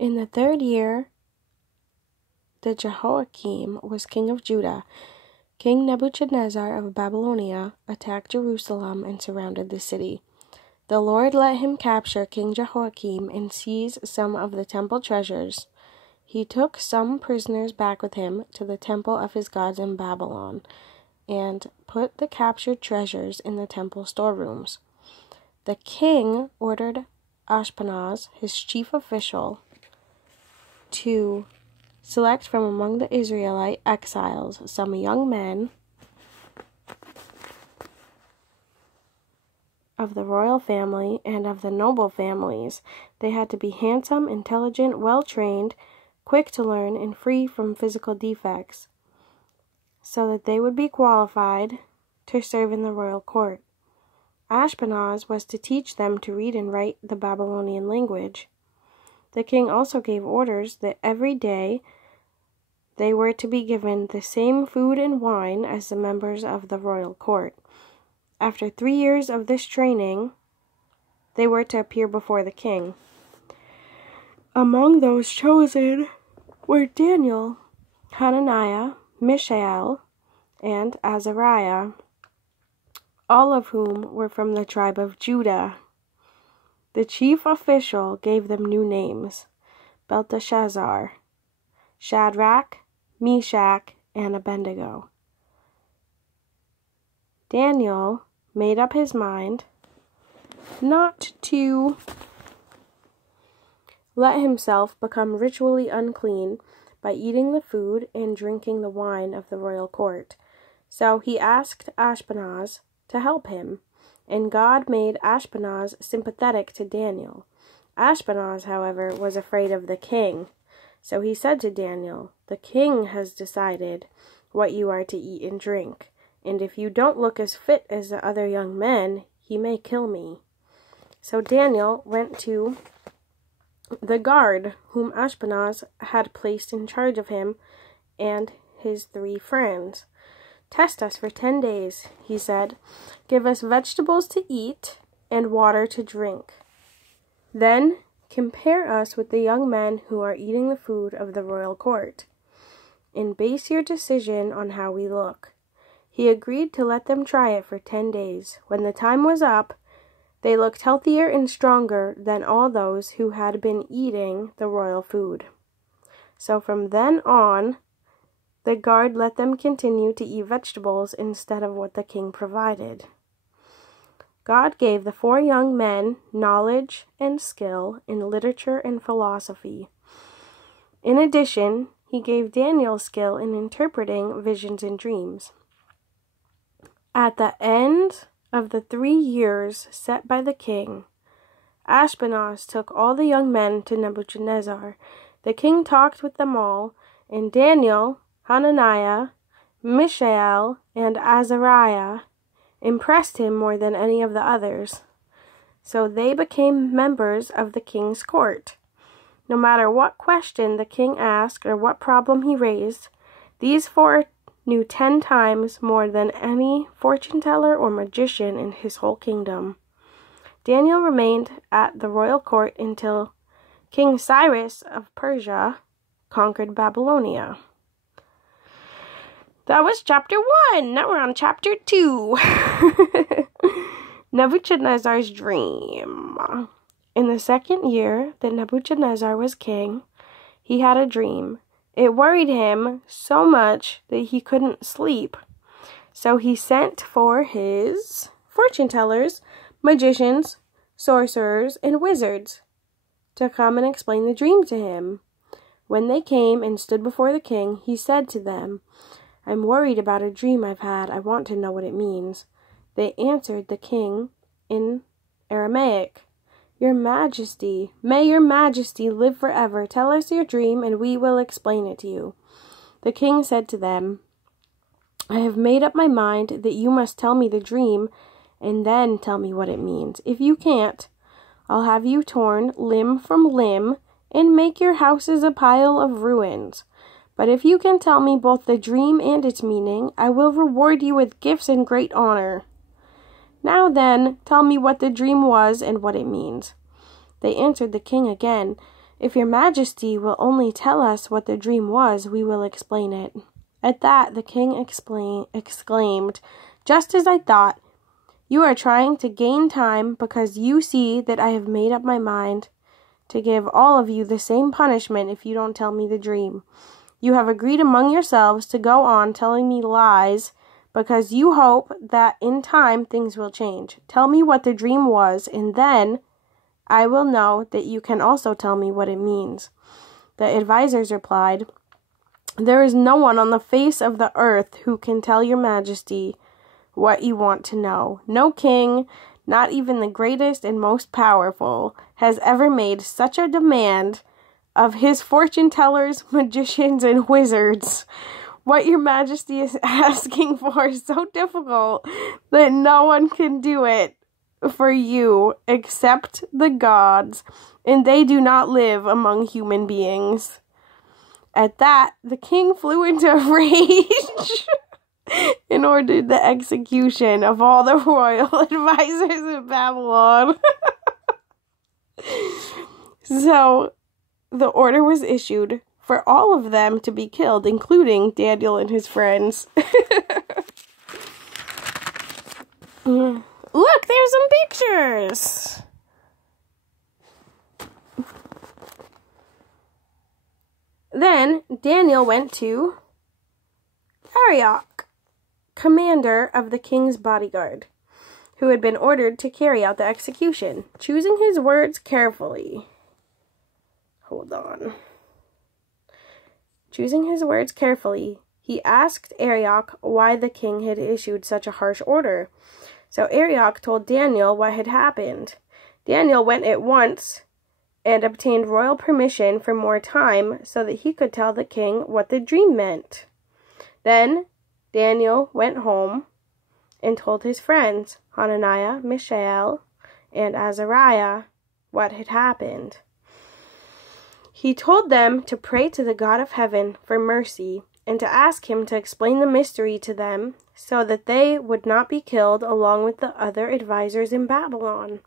In the 3rd year that Jehoiakim was king of Judah, King Nebuchadnezzar of Babylonia attacked Jerusalem and surrounded the city. The Lord let him capture King Jehoiakim and seize some of the temple treasures. He took some prisoners back with him to the temple of his gods in Babylon and put the captured treasures in the temple storerooms. The king ordered Ashpenaz, his chief official, to select from among the Israelite exiles some young men of the royal family and of the noble families. They had to be handsome, intelligent, well-trained, quick to learn, and free from physical defects, so that they would be qualified to serve in the royal court. Ashpenaz was to teach them to read and write the Babylonian language. The king also gave orders that every day they were to be given the same food and wine as the members of the royal court. After 3 years of this training, they were to appear before the king. Among those chosen were Daniel, Hananiah, Mishael, and Azariah, all of whom were from the tribe of Judah. The chief official gave them new names: Belteshazzar, Shadrach, Meshach, and Abednego. Daniel made up his mind not to let himself become ritually unclean by eating the food and drinking the wine of the royal court. So he asked Ashpenaz to help him, and God made Ashpenaz sympathetic to Daniel. Ashpenaz, however, was afraid of the king. So he said to Daniel, "The king has decided what you are to eat and drink, and if you don't look as fit as the other young men, he may kill me." So Daniel went to the guard whom Ashpenaz had placed in charge of him and his 3 friends. "Test us for 10 days," he said. "Give us vegetables to eat and water to drink. Then compare us with the young men who are eating the food of the royal court, and base your decision on how we look." He agreed to let them try it for 10 days. When the time was up, they looked healthier and stronger than all those who had been eating the royal food. So from then on, the guard let them continue to eat vegetables instead of what the king provided. God gave the 4 young men knowledge and skill in literature and philosophy. In addition, he gave Daniel skill in interpreting visions and dreams. At the end of the 3 years set by the king, Ashpenaz took all the young men to Nebuchadnezzar. The king talked with them all, and Daniel, Hananiah, Mishael, and Azariah impressed him more than any of the others. So they became members of the king's court. No matter what question the king asked or what problem he raised, these 4 knew 10 times more than any fortune teller or magician in his whole kingdom. Daniel remained at the royal court until King Cyrus of Persia conquered Babylonia. That was chapter 1. Now we're on chapter 2. Nebuchadnezzar's dream. In the 2nd year that Nebuchadnezzar was king, he had a dream. It worried him so much that he couldn't sleep. So he sent for his fortune tellers, magicians, sorcerers, and wizards to come and explain the dream to him. When they came and stood before the king, he said to them, "I'm worried about a dream I've had. I want to know what it means." They answered the king in Aramaic, "Your Majesty, may your Majesty live forever. Tell us your dream, and we will explain it to you." The king said to them, "I have made up my mind that you must tell me the dream, and then tell me what it means. If you can't, I'll have you torn limb from limb, and make your houses a pile of ruins. But if you can tell me both the dream and its meaning, I will reward you with gifts and great honor. Now then, tell me what the dream was and what it means." They answered the king again, If your majesty will only tell us what the dream was, we will explain it." At that, the king exclaimed, "Just as I thought. You are trying to gain time because you see that I have made up my mind to give all of you the same punishment if you don't tell me the dream. You have agreed among yourselves to go on telling me lies because you hope that in time things will change. Tell me what the dream was, and then I will know that you can also tell me what it means." The advisors replied, "There is no one on the face of the earth who can tell your majesty what you want to know. No king, not even the greatest and most powerful, has ever made such a demand of his fortune tellers, magicians, and wizards. What your majesty is asking for is so difficult that no one can do it for you except the gods, and they do not live among human beings." At that, the king flew into a rage and ordered the execution of all the royal advisors in Babylon. So the order was issued for all of them to be killed, including Daniel and his friends. Look, there's some pictures. Then Daniel went to Arioch, commander of the king's bodyguard, who had been ordered to carry out the execution, choosing his words carefully. Choosing his words carefully, he asked Arioch why the king had issued such a harsh order. So Arioch told Daniel what had happened. Daniel went at once and obtained royal permission for more time so that he could tell the king what the dream meant. Then Daniel went home and told his friends, Hananiah, Mishael, and Azariah, what had happened. He told them to pray to the God of heaven for mercy and to ask him to explain the mystery to them so that they would not be killed along with the other advisors in Babylon.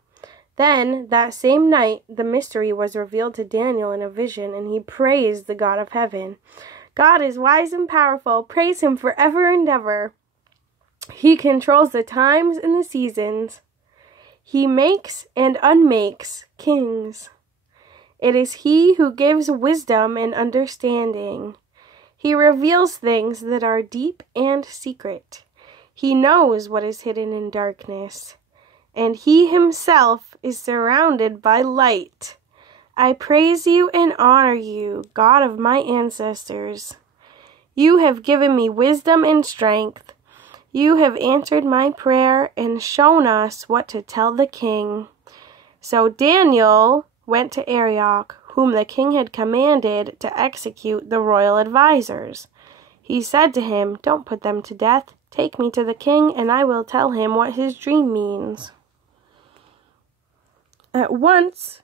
Then, that same night, the mystery was revealed to Daniel in a vision, and he praised the God of heaven. "God is wise and powerful. Praise him forever and ever. He controls the times and the seasons. He makes and unmakes kings. It is he who gives wisdom and understanding. He reveals things that are deep and secret. He knows what is hidden in darkness, and he himself is surrounded by light. I praise you and honor you, God of my ancestors. You have given me wisdom and strength. You have answered my prayer and shown us what to tell the king." So Daniel went to Arioch, whom the king had commanded to execute the royal advisors. He said to him, "Don't put them to death. Take me to the king, and I will tell him what his dream means." At once,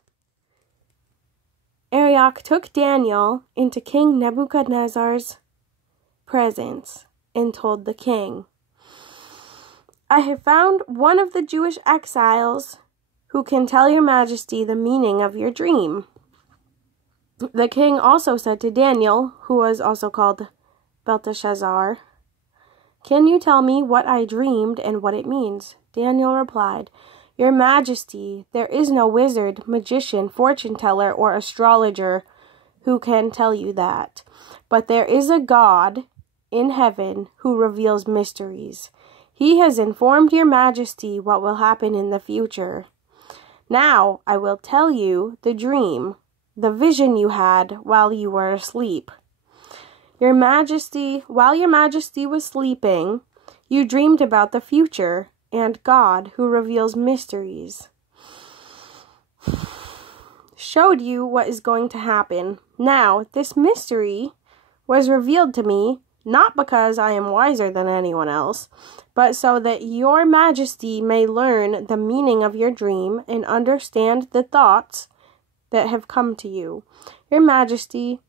Arioch took Daniel into King Nebuchadnezzar's presence and told the king, "I have found one of the Jewish exiles who can tell your majesty the meaning of your dream." The king also said to Daniel, who was also called Belteshazzar, "Can you tell me what I dreamed and what it means?" Daniel replied, "Your majesty, there is no wizard, magician, fortune teller, or astrologer who can tell you that. But there is a God in heaven who reveals mysteries. He has informed your majesty what will happen in the future. Now I will tell you the dream, the vision you had while you were asleep. Your majesty, while your majesty was sleeping, you dreamed about the future and God, who reveals mysteries, showed you what is going to happen. Now, this mystery was revealed to me not because I am wiser than anyone else, but so that your majesty may learn the meaning of your dream and understand the thoughts that have come to you. Your majesty,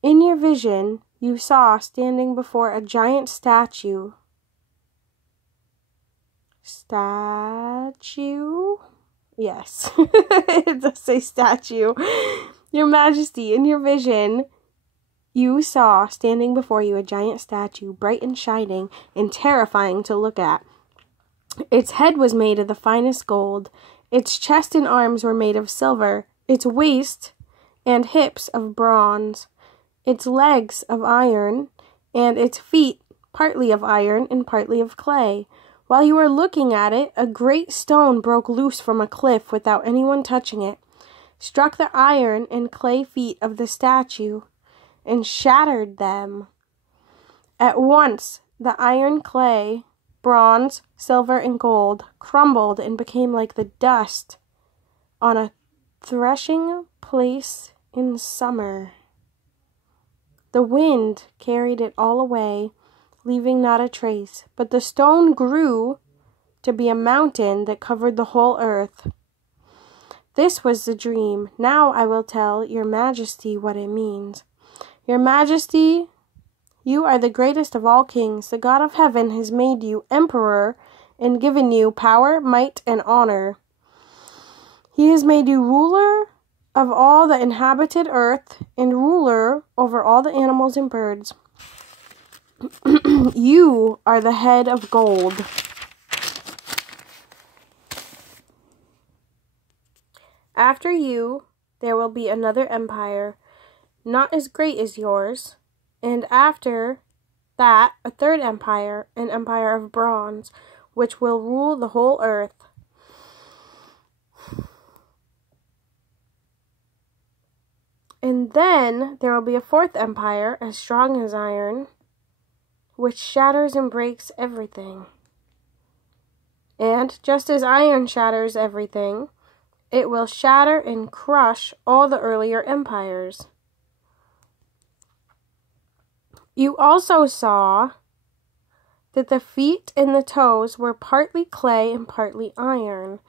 in your vision, you saw standing before a giant statue. Statue? Yes, it does say statue. Your Majesty, in your vision, you saw standing before you a giant statue, bright and shining and terrifying to look at. Its head was made of the finest gold. Its chest and arms were made of silver. Its waist and hips of bronze. Its legs of iron, and its feet partly of iron and partly of clay. While you were looking at it, a great stone broke loose from a cliff without anyone touching it, struck the iron and clay feet of the statue, and shattered them. At once, the iron, clay, bronze, silver, and gold crumbled and became like the dust on a threshing place in summer. The wind carried it all away, leaving not a trace, but the stone grew to be a mountain that covered the whole earth. This was the dream. Now I will tell your Majesty what it means. Your Majesty, you are the greatest of all kings. The God of heaven has made you emperor and given you power, might, and honor. He has made you ruler of all the inhabited earth and ruler over all the animals and birds. You are the head of gold. After you, there will be another empire, not as great as yours, and after that, a third empire, an empire of bronze, which will rule the whole earth. And then there will be a fourth empire, as strong as iron, which shatters and breaks everything. And just as iron shatters everything, it will shatter and crush all the earlier empires. You also saw that the feet and the toes were partly clay and partly iron.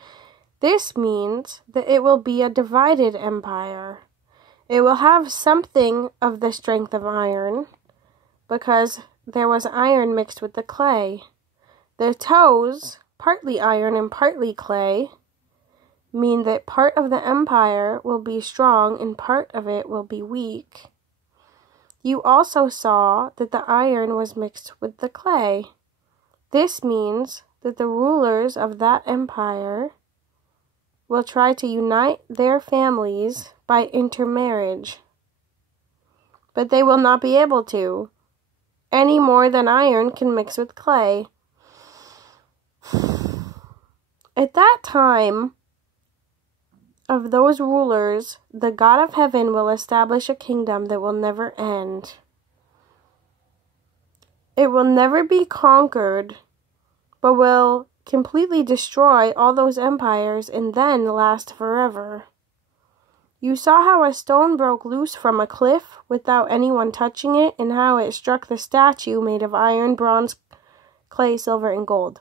This means that it will be a divided empire. It will have something of the strength of iron, because there was iron mixed with the clay. The toes, partly iron and partly clay, mean that part of the empire will be strong and part of it will be weak. You also saw that the iron was mixed with the clay. This means that the rulers of that empire will try to unite their families by intermarriage. But they will not be able to, any more than iron can mix with clay. At that time of those rulers, the God of heaven will establish a kingdom that will never end. It will never be conquered, but will completely destroy all those empires and then last forever. You saw how a stone broke loose from a cliff without anyone touching it, and how it struck the statue made of iron, bronze, clay, silver, and gold.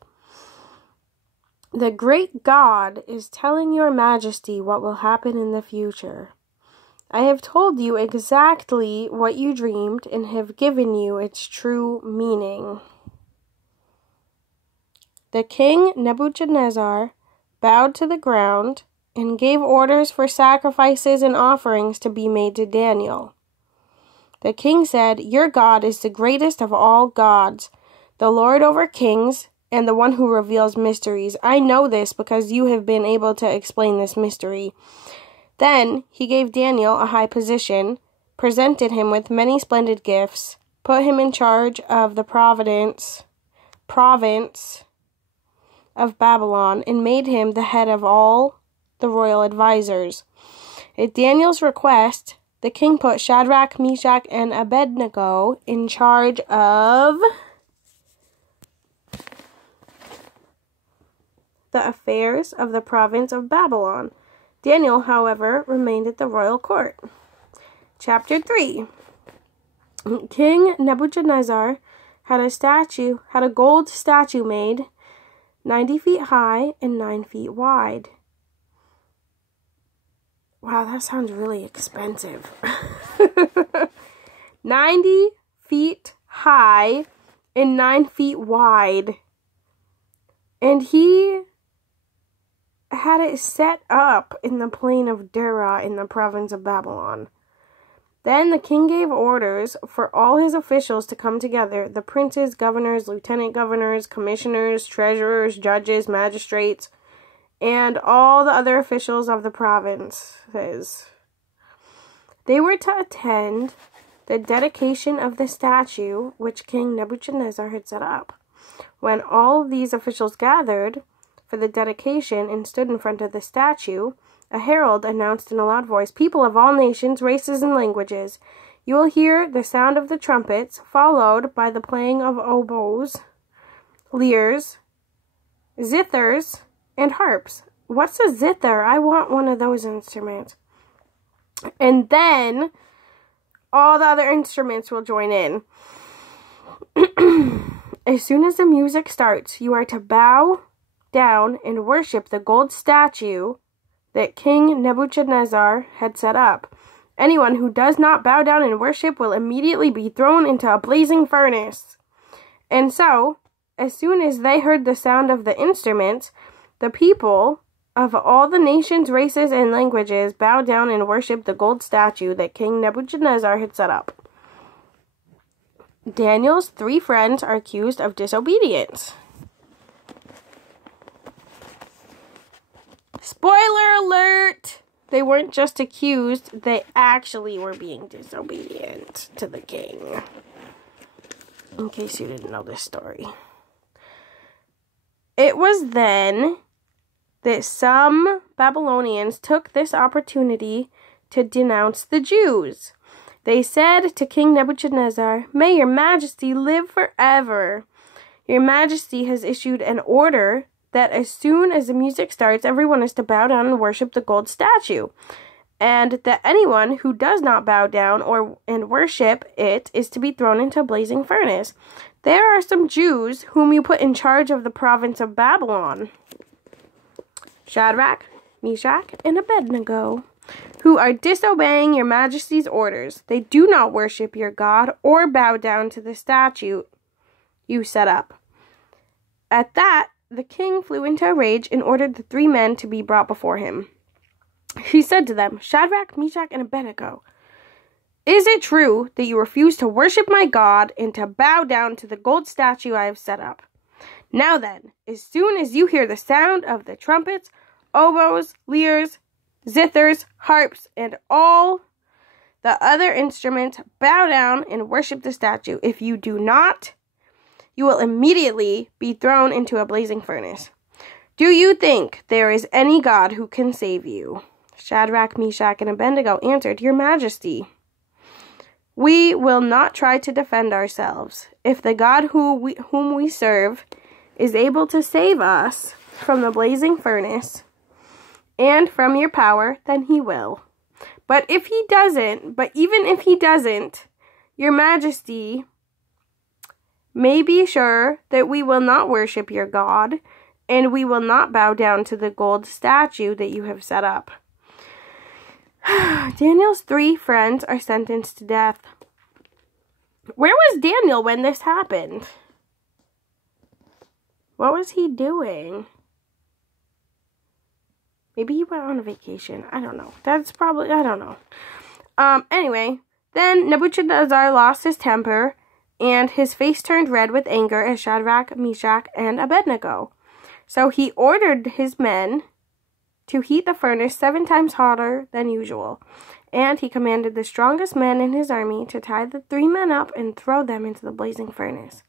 The great God is telling your Majesty what will happen in the future. I have told you exactly what you dreamed and have given you its true meaning. The king Nebuchadnezzar bowed to the ground and gave orders for sacrifices and offerings to be made to Daniel. The king said, "Your God is the greatest of all gods, the Lord over kings, and the one who reveals mysteries. I know this because you have been able to explain this mystery." Then he gave Daniel a high position, presented him with many splendid gifts, put him in charge of the province of Babylon, and made him the head of all the royal advisors. At Daniel's request, the king put Shadrach, Meshach, and Abednego in charge of the affairs of the province of Babylon. Daniel, however, remained at the royal court. Chapter 3. King Nebuchadnezzar had a gold statue made 90 feet high and 9 feet wide. Wow, that sounds really expensive. 90 feet high and 9 feet wide. And he had it set up in the plain of Dura in the province of Babylon. Then the king gave orders for all his officials to come together, the princes, governors, lieutenant governors, commissioners, treasurers, judges, magistrates, and all the other officials of the provinces. They were to attend the dedication of the statue which King Nebuchadnezzar had set up. When all these officials gathered for the dedication and stood in front of the statue, a herald announced in a loud voice, "People of all nations, races, and languages, you will hear the sound of the trumpets, followed by the playing of oboes, lyres, zithers, and harps." What's a zither? I want one of those instruments. And then all the other instruments will join in. As soon as the music starts, you are to bow down and worship the gold statue that King Nebuchadnezzar had set up. Anyone who does not bow down and worship will immediately be thrown into a blazing furnace. And so, as soon as they heard the sound of the instruments, the people of all the nations, races, and languages bowed down and worshipped the gold statue that King Nebuchadnezzar had set up. Daniel's 3 friends are accused of disobedience. Spoiler alert! They weren't just accused, they actually were being disobedient to the king. In case you didn't know this story. It was then that some Babylonians took this opportunity to denounce the Jews. They said to King Nebuchadnezzar, "May your majesty live forever. Your majesty has issued an order that as soon as the music starts, everyone is to bow down and worship the gold statue, and that anyone who does not bow down and worship it is to be thrown into a blazing furnace. There are some Jews whom you put in charge of the province of Babylon, Shadrach, Meshach, and Abednego, who are disobeying your majesty's orders. They do not worship your God or bow down to the statue you set up." At that, the king flew into a rage and ordered the 3 men to be brought before him. He said to them, "Shadrach, Meshach, and Abednego, is it true that you refuse to worship my God and to bow down to the gold statue I have set up? Now then, as soon as you hear the sound of the trumpets, oboes, lyres, zithers, harps, and all the other instruments, bow down and worship the statue. If you do not, you will immediately be thrown into a blazing furnace. Do you think there is any God who can save you?" Shadrach, Meshach, and Abednego answered, "Your Majesty, we will not try to defend ourselves. If the God whom we serve is able to save us from the blazing furnace and from your power, then he will. But even if he doesn't, your Majesty may be sure that we will not worship your God, and we will not bow down to the gold statue that you have set up." Daniel's 3 friends are sentenced to death. Where was Daniel when this happened? What was he doing? Maybe he went on a vacation. I don't know. I don't know. Anyway, then Nebuchadnezzar lost his temper, and his face turned red with anger at Shadrach, Meshach, and Abednego. So he ordered his men to heat the furnace 7 times hotter than usual. And he commanded the strongest men in his army to tie the 3 men up and throw them into the blazing furnace.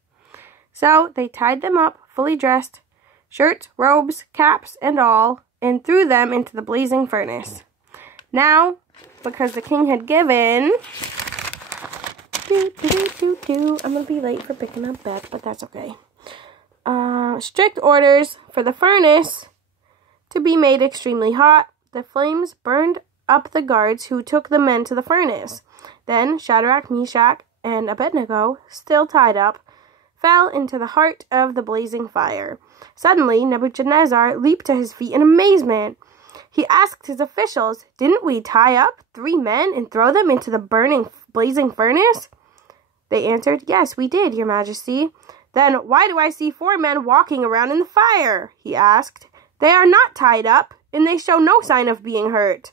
So they tied them up, fully dressed, shirts, robes, caps, and all, and threw them into the blazing furnace. Now, because the king had given... I'm going to be late for picking up Beth, but that's okay. Strict orders for the furnace to be made extremely hot. The flames burned up the guards who took the men to the furnace. Then Shadrach, Meshach, and Abednego, still tied up, fell into the heart of the blazing fire. Suddenly, Nebuchadnezzar leaped to his feet in amazement. He asked his officials, "Didn't we tie up 3 men and throw them into the blazing furnace?" They answered, "Yes, we did, your majesty." "Then why do I see 4 men walking around in the fire?" he asked. "They are not tied up. and they show no sign of being hurt.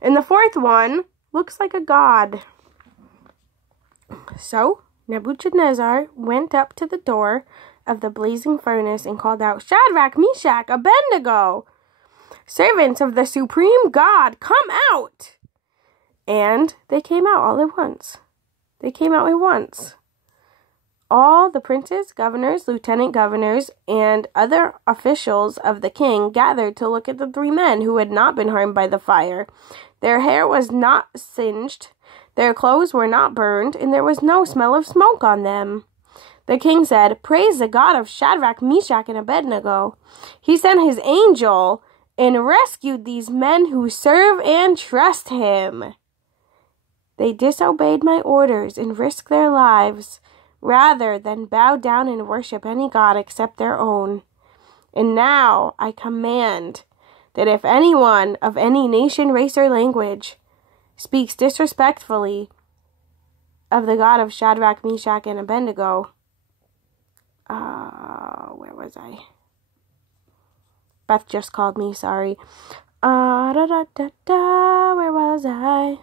And the fourth one looks like a god. So Nebuchadnezzar went up to the door of the blazing furnace and called out, Shadrach, Meshach, Abednego, servants of the supreme God, come out! And they came out all at once. All the princes, governors, lieutenant governors, and other officials of the king gathered to look at the three men who had not been harmed by the fire. Their hair was not singed, their clothes were not burned, and there was no smell of smoke on them. The king said, Praise the God of Shadrach, Meshach, and Abednego. He sent his angel and rescued these men who serve and trust him. They disobeyed my orders and risked their lives rather than bow down and worship any god except their own. And now I command that if anyone of any nation, race, or language speaks disrespectfully of the God of Shadrach, Meshach, and Abednego, where was I? Beth just called me, sorry. Where was I?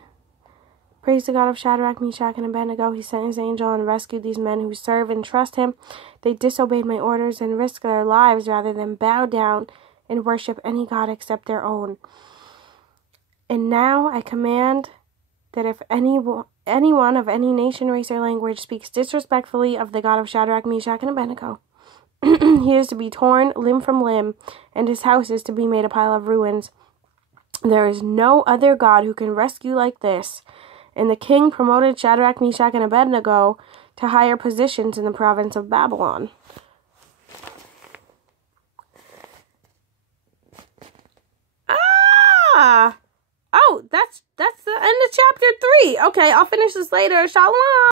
Praise the God of Shadrach, Meshach, and Abednego. He sent his angel and rescued these men who serve and trust him. They disobeyed my orders and risked their lives rather than bow down and worship any god except their own. And now I command that if anyone of any nation, race, or language speaks disrespectfully of the God of Shadrach, Meshach, and Abednego, he is to be torn limb from limb, and his house is to be made a pile of ruins. There is no other God who can rescue like this. And the king promoted Shadrach, Meshach, and Abednego to higher positions in the province of Babylon. Oh, that's the end of chapter 3. Okay, I'll finish this later. Shalom.